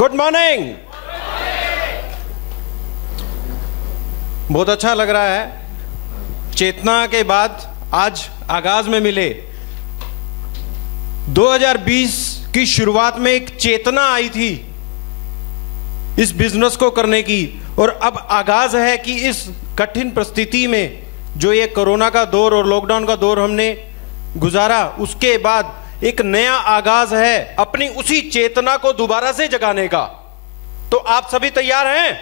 Good morning. बहुत अच्छा लग रहा है। चेतना के बाद आज आगाज में मिले। 2020 की शुरुआत में एक चेतना आई थी इस बिजनेस को करने की, और अब आगाज है कि इस कठिन परिस्थिति में जो ये कोरोना का दौर और लॉकडाउन का दौर हमने गुजारा, उसके बाद एक नया आगाज है अपनी उसी चेतना को दोबारा से जगाने का। तो आप सभी तैयार हैं?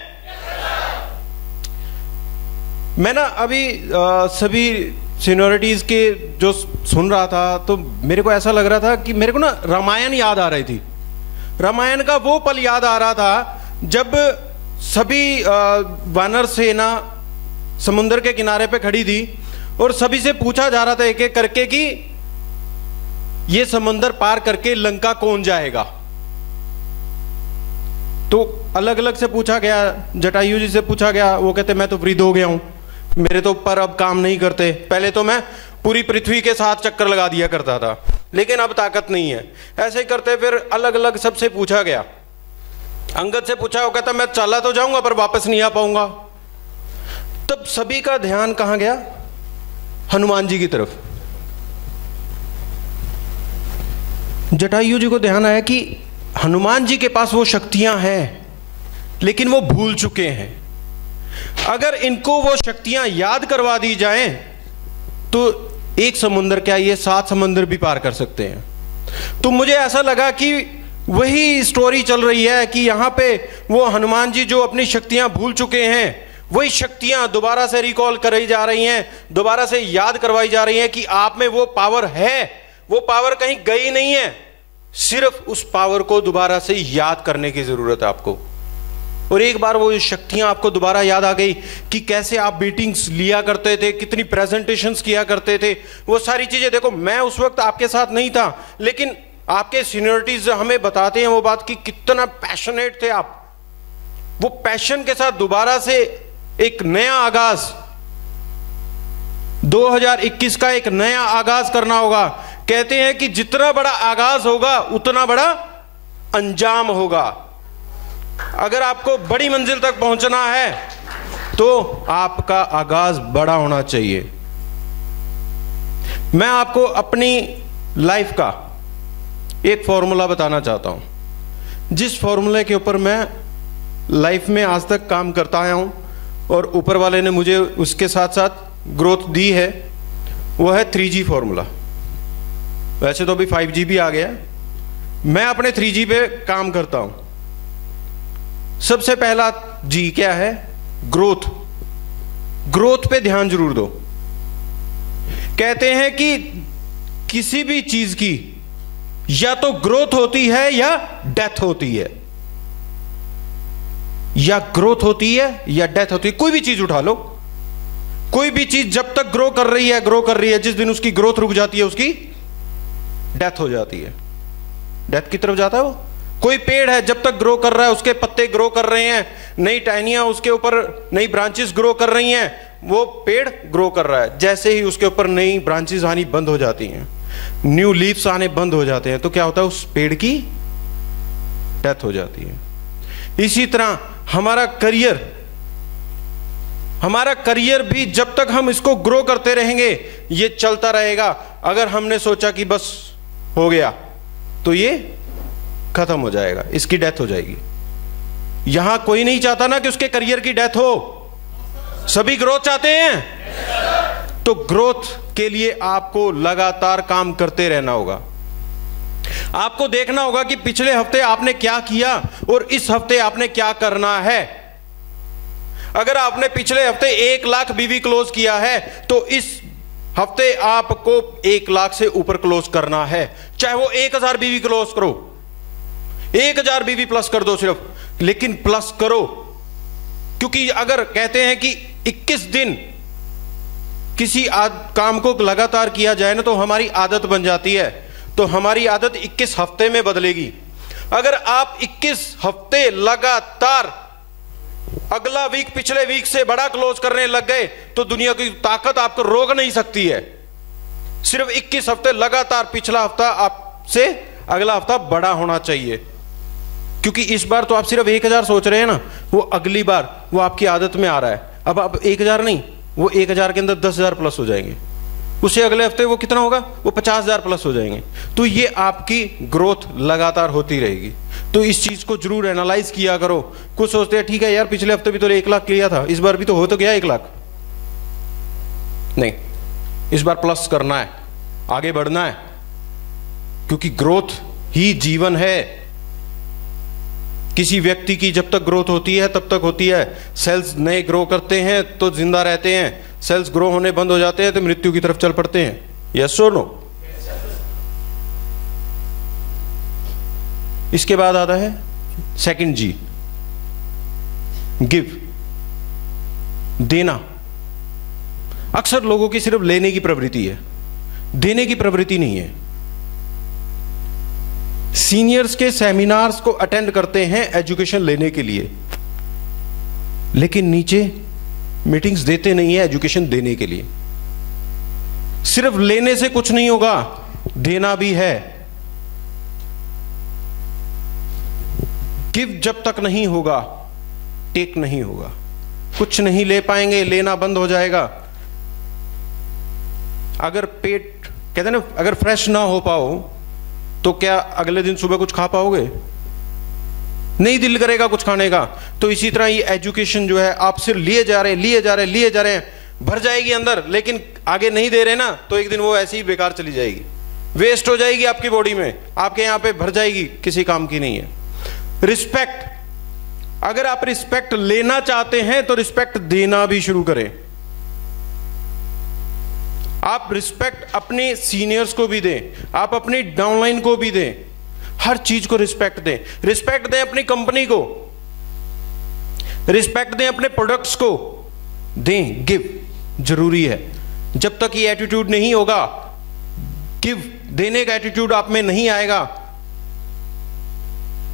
मैं ना अभी सभी सीनियरिटीज के जो सुन रहा था तो मेरे को ऐसा लग रहा था कि मेरे को ना रामायण याद आ रही थी। रामायण का वो पल याद आ रहा था जब सभी वानर सेना समुद्र के किनारे पे खड़ी थी और सभी से पूछा जा रहा था एक एक करके कि ये समुद्र पार करके लंका कौन जाएगा। तो अलग अलग से पूछा गया। जटायु जी से पूछा गया, वो कहते मैं तो वृद्ध हो गया हूं, मेरे तो पर अब काम नहीं करते। पहले तो मैं पूरी पृथ्वी के साथ चक्कर लगा दिया करता था, लेकिन अब ताकत नहीं है। ऐसे ही करते फिर अलग अलग सबसे पूछा गया। अंगद से पूछा, वो कहता मैं चला तो जाऊंगा पर वापस नहीं आ पाऊंगा। तब सभी का ध्यान कहां गया? हनुमान जी की तरफ। जटायु जी को ध्यान आया कि हनुमान जी के पास वो शक्तियां हैं, लेकिन वो भूल चुके हैं। अगर इनको वो शक्तियां याद करवा दी जाएं तो एक समुद्र क्या, ये 7 समुद्र भी पार कर सकते हैं। तो मुझे ऐसा लगा कि वही स्टोरी चल रही है कि यहां पे वो हनुमान जी जो अपनी शक्तियां भूल चुके हैं, वही शक्तियां दोबारा से रिकॉल कराई जा रही हैं, दोबारा से याद करवाई जा रही हैं कि आप में वो पावर है। वो पावर कहीं गई नहीं है, सिर्फ उस पावर को दोबारा से याद करने की जरूरत है आपको। और एक बार वो शक्तियां आपको दोबारा याद आ गई कि कैसे आप मीटिंग्स लिया करते थे, कितनी प्रेजेंटेशंस किया करते थे, वो सारी चीजें। देखो मैं उस वक्त आपके साथ नहीं था, लेकिन आपके सीनियरिटीज हमें बताते हैं वो बात कि कितना पैशनेट थे आप। वो पैशन के साथ दोबारा से एक नया आगाज, 2021 का एक नया आगाज करना होगा। कहते हैं कि जितना बड़ा आगाज होगा उतना बड़ा अंजाम होगा। अगर आपको बड़ी मंजिल तक पहुंचना है तो आपका आगाज बड़ा होना चाहिए। मैं आपको अपनी लाइफ का एक फॉर्मूला बताना चाहता हूं, जिस फॉर्मूले के ऊपर मैं लाइफ में आज तक काम करता आया हूं और ऊपर वाले ने मुझे उसके साथ साथ ग्रोथ दी है। वो है 3G फॉर्मूला। वैसे तो अभी 5G भी आ गया, मैं अपने 3G पे काम करता हूं। सबसे पहला जी क्या है? ग्रोथ। ग्रोथ पे ध्यान जरूर दो। कहते हैं कि किसी भी चीज की या तो ग्रोथ होती है या डेथ होती है, या ग्रोथ होती है या डेथ होती है। कोई भी चीज उठा लो, कोई भी चीज जब तक ग्रो कर रही है, जिस दिन उसकी ग्रोथ रुक जाती है उसकी डेथ हो जाती है। डेथ की तरफ जाता है वो। कोई पेड़ है, जब तक ग्रो कर रहा है, उसके पत्ते ग्रो कर रहे हैं, नई टहनियां उसके ऊपर, नई ब्रांचेस ग्रो कर रही हैं, वो पेड़ ग्रो कर रहा है। जैसे ही उसके ऊपर नई ब्रांचेस आनी बंद हो जाती हैं, न्यू लीव्स आने बंद हो जाते हैं, तो क्या होता है? उस पेड़ की डेथ हो जाती है। इसी तरह हमारा करियर भी जब तक हम इसको ग्रो करते रहेंगे ये चलता रहेगा। अगर हमने सोचा कि बस हो गया तो ये खत्म हो जाएगा, इसकी डेथ हो जाएगी। यहां कोई नहीं चाहता ना कि उसके करियर की डेथ हो, सभी ग्रोथ चाहते हैं। तो ग्रोथ के लिए आपको लगातार काम करते रहना होगा। आपको देखना होगा कि पिछले हफ्ते आपने क्या किया और इस हफ्ते आपने क्या करना है। अगर आपने पिछले हफ्ते 1 लाख बीवी क्लोज किया है तो इस हफ्ते आपको 1 लाख से ऊपर क्लोज करना है। चाहे वो 1000 बीवी क्लोज करो, 1000 बीवी प्लस कर दो सिर्फ, लेकिन प्लस करो। क्योंकि अगर कहते हैं कि 21 दिन किसी काम को लगातार किया जाए ना तो हमारी आदत बन जाती है, तो हमारी आदत 21 हफ्ते में बदलेगी। अगर आप 21 हफ्ते लगातार अगला वीक पिछले वीक से बड़ा क्लोज करने लग गए तो दुनिया की ताकत आपको रोक नहीं सकती है। सिर्फ 21 हफ्ते लगातार पिछला हफ्ता आपसे अगला हफ्ता बड़ा होना चाहिए। क्योंकि इस बार तो आप सिर्फ 1000 सोच रहे हैं ना, वो अगली बार वो आपकी आदत में आ रहा है। अब आप 1000 नहीं, वो 1000 के अंदर 10,000 प्लस हो जाएंगे, उससे अगले हफ्ते वो कितना होगा, वो 50,000 प्लस हो जाएंगे। तो ये आपकी ग्रोथ लगातार होती रहेगी। तो इस चीज को जरूर एनालाइज किया करो। कुछ सोचते हैं ठीक है यार, पिछले हफ्ते भी तो 1 लाख किया था, इस बार भी तो हो तो गया 1 लाख। नहीं, इस बार प्लस करना है, आगे बढ़ना है, क्योंकि ग्रोथ ही जीवन है। किसी व्यक्ति की जब तक ग्रोथ होती है तब तक होती है। सेल्स नए ग्रो करते हैं तो जिंदा रहते हैं, सेल्स ग्रो होने बंद हो जाते हैं तो मृत्यु की तरफ चल पड़ते हैं। यस और नो? इसके बाद आता है सेकंड जी, गिव, देना। अक्सर लोगों की सिर्फ लेने की प्रवृत्ति है, देने की प्रवृत्ति नहीं है। सीनियर्स के सेमिनार्स को अटेंड करते हैं एजुकेशन लेने के लिए, लेकिन नीचे मीटिंग्स देते नहीं है एजुकेशन देने के लिए। सिर्फ लेने से कुछ नहीं होगा, देना भी है। गिव जब तक नहीं होगा, टेक नहीं होगा। कुछ नहीं ले पाएंगे, लेना बंद हो जाएगा। अगर पेट, कहते हैं ना, अगर फ्रेश ना हो पाओ तो क्या अगले दिन सुबह कुछ खा पाओगे? नहीं दिल करेगा कुछ खाने का। तो इसी तरह ये एजुकेशन जो है, आप सिर्फ लिए जा रहे हैं, भर जाएगी अंदर, लेकिन आगे नहीं दे रहे ना, तो एक दिन वो ऐसी ही बेकार चली जाएगी, वेस्ट हो जाएगी आपकी बॉडी में, आपके यहां पे भर जाएगी, किसी काम की नहीं है। रिस्पेक्ट, अगर आप रिस्पेक्ट लेना चाहते हैं तो रिस्पेक्ट देना भी शुरू करें। आप रिस्पेक्ट अपने सीनियर्स को भी दें, आप अपनी डाउनलाइन को भी दें, हर चीज को रिस्पेक्ट दें। रिस्पेक्ट दें अपनी कंपनी को, रिस्पेक्ट दें अपने प्रोडक्ट्स को, दें। गिव जरूरी है। जब तक ये एटीट्यूड नहीं होगा, गिव देने का एटीट्यूड आप में नहीं आएगा,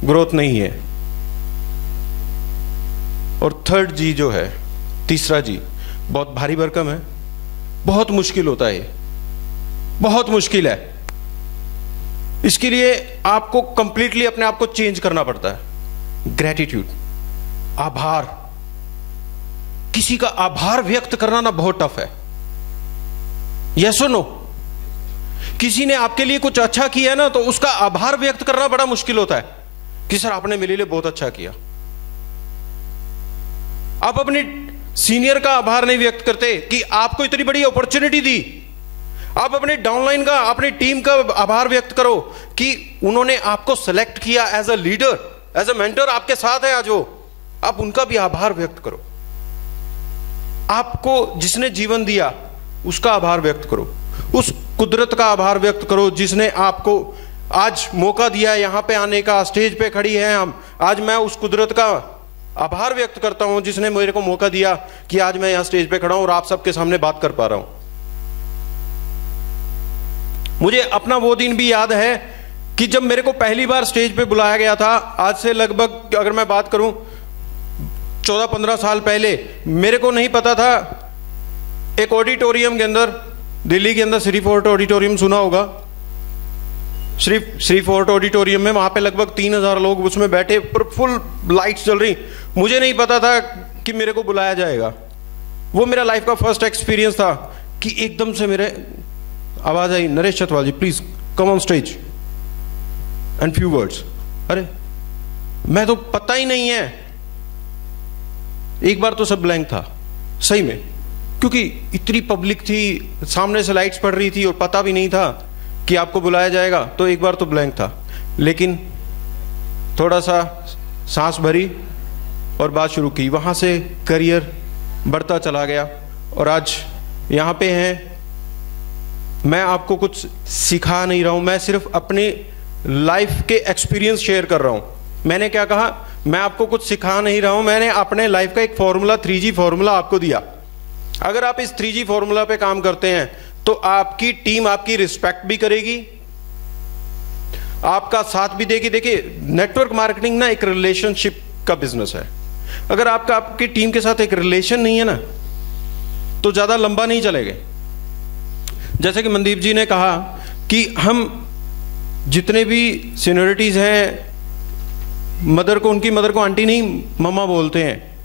ग्रोथ नहीं है। और थर्ड जी जो है, तीसरा जी, बहुत भारी भरकम है, बहुत मुश्किल होता है, बहुत मुश्किल है। इसके लिए आपको कंप्लीटली अपने आप को चेंज करना पड़ता है। ग्रेटिट्यूड, आभार। किसी का आभार व्यक्त करना ना बहुत टफ है। यस और नो? किसी ने आपके लिए कुछ अच्छा किया है ना, तो उसका आभार व्यक्त करना बड़ा मुश्किल होता है कि सर आपने मेरे लिए बहुत अच्छा किया। आप अपने सीनियर का आभार नहीं व्यक्त करते कि आपको इतनी बड़ी अपॉर्चुनिटी दी। आप अपने डाउनलाइन का, अपनी टीम का आभार व्यक्त करो कि उन्होंने आपको सेलेक्ट किया as a leader, as a mentor, आपके साथ है आज वो। आप उनका भी आभार व्यक्त करो। आपको जिसने जीवन दिया उसका आभार व्यक्त करो। उस कुदरत का आभार व्यक्त करो जिसने आपको आज मौका दिया यहां पे आने का, स्टेज पे खड़ी है हम। आज मैं उस कुदरत का आभार व्यक्त करता हूं जिसने मेरे को मौका दिया कि आज मैं यहां स्टेज पे खड़ा हूं और आप सबके सामने बात कर पा रहा हूं। मुझे अपना वो दिन भी याद है कि जब मेरे को पहली बार स्टेज पे बुलाया गया था, आज से लगभग अगर मैं बात करूं 14-15 साल पहले, मेरे को नहीं पता था। एक ऑडिटोरियम के अंदर, दिल्ली के अंदर श्री फोर्ट ऑडिटोरियम सुना होगा, श्री फोर्ट ऑडिटोरियम में, वहां पे लगभग 3000 लोग उसमें बैठे, फुल लाइट्स जल रही। मुझे नहीं पता था कि मेरे को बुलाया जाएगा। वो मेरा लाइफ का फर्स्ट एक्सपीरियंस था कि एकदम से मेरे आवाज आई, Naresh Chatwal ji please come on stage and few words. अरे मैं तो पता ही नहीं है। एक बार तो सब ब्लैंक था सही में, क्योंकि इतनी पब्लिक थी, सामने से लाइट्स पड़ रही थी और पता भी नहीं था कि आपको बुलाया जाएगा। तो एक बार तो ब्लैंक था, लेकिन थोड़ा सा सांस भरी और बात शुरू की। वहां से करियर बढ़ता चला गया और आज यहां पे हैं। मैं आपको कुछ सिखा नहीं रहा हूं, मैं सिर्फ अपने लाइफ के एक्सपीरियंस शेयर कर रहा हूं। मैंने क्या कहा, मैं आपको कुछ सिखा नहीं रहा हूं, मैंने अपने लाइफ का एक फॉर्मूला, 3G फॉर्मूला आपको दिया। अगर आप इस 3G फॉर्मूला पे काम करते हैं तो आपकी टीम आपकी रिस्पेक्ट भी करेगी, आपका साथ भी देगी। देखिए, नेटवर्क मार्केटिंग ना एक रिलेशनशिप का बिजनेस है। अगर आपका आपकी टीम के साथ एक रिलेशन नहीं है ना, तो ज्यादा लंबा नहीं चलेगा। जैसे कि मनदीप जी ने कहा कि हम जितने भी सीनियरिटीज हैं मदर को, उनकी मदर को आंटी नहीं मम्मा बोलते हैं।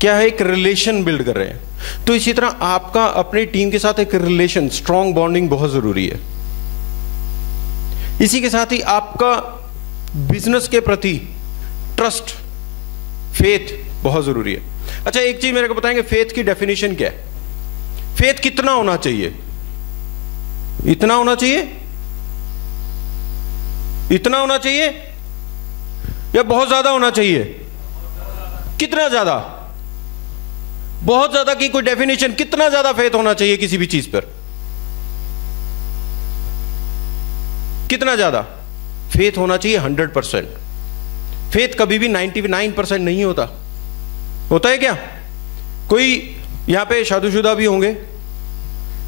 क्या है? एक रिलेशन बिल्ड कर रहे हैं। तो इसी तरह आपका अपनी टीम के साथ एक रिलेशन, स्ट्रॉन्ग बॉन्डिंग बहुत जरूरी है। इसी के साथ ही आपका बिजनेस के प्रति ट्रस्ट, फेथ बहुत जरूरी है। अच्छा, एक चीज मेरे को बताएंगे, फेथ की डेफिनेशन क्या है? फेथ कितना होना चाहिए? इतना होना चाहिए? इतना होना चाहिए या बहुत ज्यादा होना चाहिए? कितना ज्यादा? बहुत ज्यादा की कोई डेफिनेशन, कितना ज्यादा फेथ होना चाहिए किसी भी चीज पर? कितना ज्यादा? फेथ होना चाहिए 100%। फेथ कभी भी 99% नहीं होता। होता है क्या? कोई यहां पे शादीशुदा भी होंगे,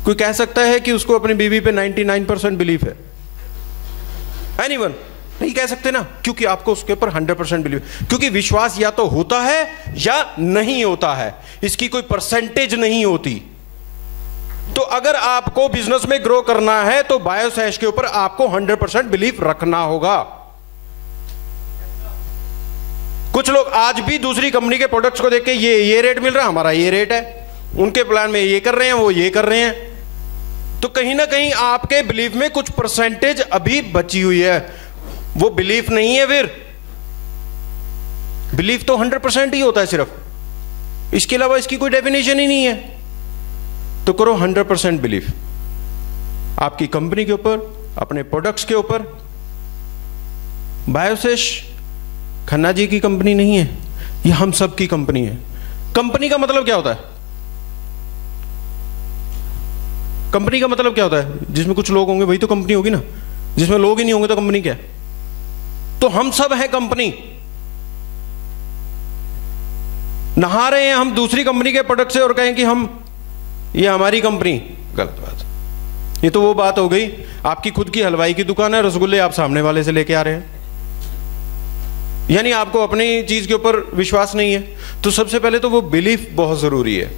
कोई कह सकता है कि उसको अपनी बीवी पे 99% बिलीफ है? एनीवन? नहीं कह सकते ना, क्योंकि आपको उसके ऊपर 100% बिलीव, क्योंकि विश्वास या तो होता है या नहीं होता है, इसकी कोई परसेंटेज नहीं होती। तो अगर आपको बिजनेस में ग्रो करना है तो बायोसैश के ऊपर आपको 100% बिलीफ रखना होगा। कुछ लोग आज भी दूसरी कंपनी के प्रोडक्ट्स को देख के ये रेट मिल रहा है, हमारा ये रेट है, उनके प्लान में ये कर रहे हैं, वो ये कर रहे हैं। तो कहीं ना कहीं आपके बिलीफ में कुछ परसेंटेज अभी बची हुई है, वो बिलीफ नहीं है। फिर बिलीफ तो 100% ही होता है सिर्फ, इसके अलावा इसकी कोई डेफिनेशन ही नहीं है। तो करो 100% बिलीफ आपकी कंपनी के ऊपर, अपने प्रोडक्ट्स के ऊपर। बायोसैश खन्ना जी की कंपनी नहीं है, ये हम सब की कंपनी है। कंपनी का मतलब क्या होता है? कंपनी का मतलब क्या होता है? जिसमें कुछ लोग होंगे वही तो कंपनी होगी ना, जिसमें लोग ही नहीं होंगे तो कंपनी क्या है? तो हम सब हैं कंपनी। नहा रहे हैं हम दूसरी कंपनी के प्रोडक्ट से और कहें कि हम, ये हमारी कंपनी, गलत बात। ये तो वो बात हो गई, आपकी खुद की हलवाई की दुकान है, रसगुल्ले आप सामने वाले से लेके आ रहे हैं, यानी आपको अपनी चीज के ऊपर विश्वास नहीं है। तो सबसे पहले तो वो बिलीफ बहुत जरूरी है।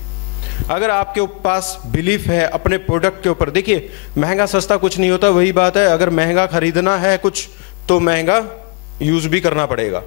अगर आपके पास बिलीफ है अपने प्रोडक्ट के ऊपर, देखिए महंगा सस्ता कुछ नहीं होता, वही बात है, अगर महंगा खरीदना है कुछ तो महंगा यूज भी करना पड़ेगा।